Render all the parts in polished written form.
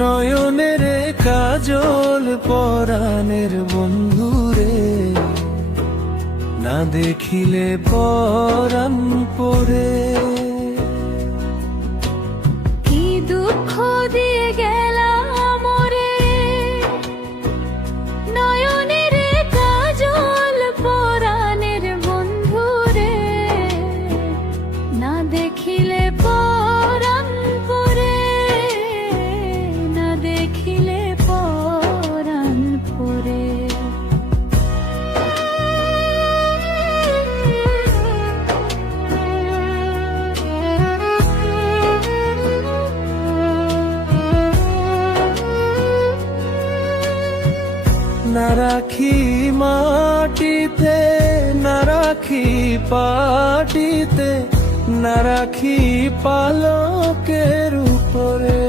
নয়নের কাজল পরাণের বন্ধুরে, না দেখিলে পরাণ পরে। কি দুঃখ দিয়ে গেলা মোরে, নয়নের কাজল পরাণের বন্ধুরে, না দেখিলে পরাণ পরে, না দেখিলে পরাণ পরে। না রাখি মাটিতে, না রাখি পাটিতে, না রাখি পালকের উপরে।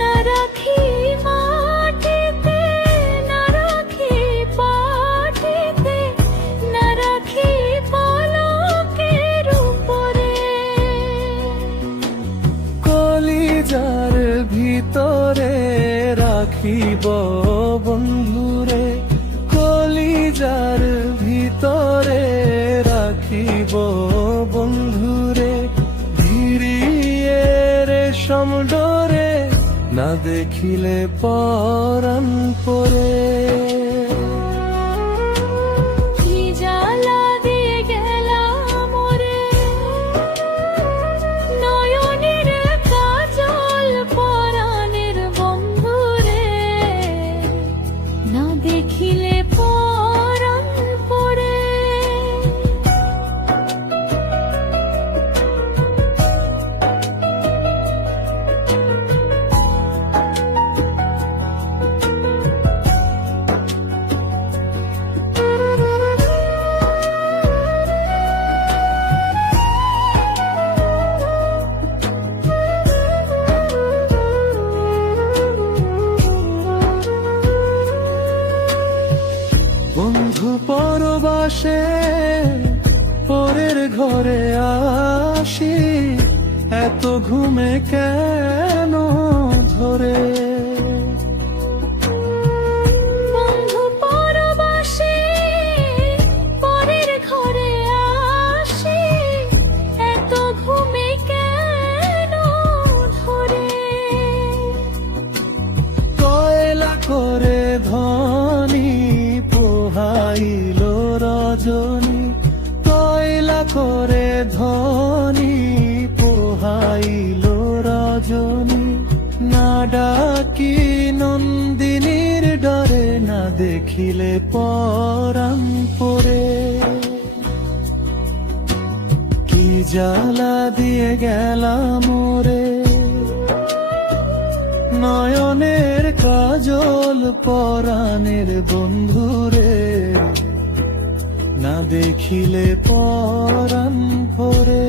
না রাখি মাটিতে, না রাখি পাটিতে, না রাখি পালকের উপরে। কলিজার ভিতরে রাখিব বন্ধুরে, কলিজার ভিতরে রাখিব বন্ধুরে। ধীরিয়ে রেশম ডোরে, না দেখিলে পরাণ পরে। কি জ্বালা দিয়ে গেলা মোরে, নয়নের কাজল পরাণের বন্ধুরে, না দেখিলে পরাণ পরে। বন্ধু পরবাসে পরের ঘরে আসি, এত ঘুমে কেন ধরে। বন্ধু পরবাসে পরের ঘরে আসি, এত ঘুমে কেন ধরে। কয়লা করে ধনী পোহাইল রজনী, কয়লা করে ধনী পোহাইল রজনী। না ডাকি নন্দিনীর ডরে, না দেখিলে পরাণ পরে। কি জ্বালা দিয়ে গেলাম মোরে, নয়নের কাজল পরাণের বন্ধুরে, না দেখিলে পরাণ পরে,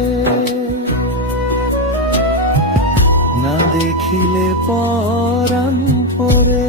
না দেখিলে পরাণ পরে।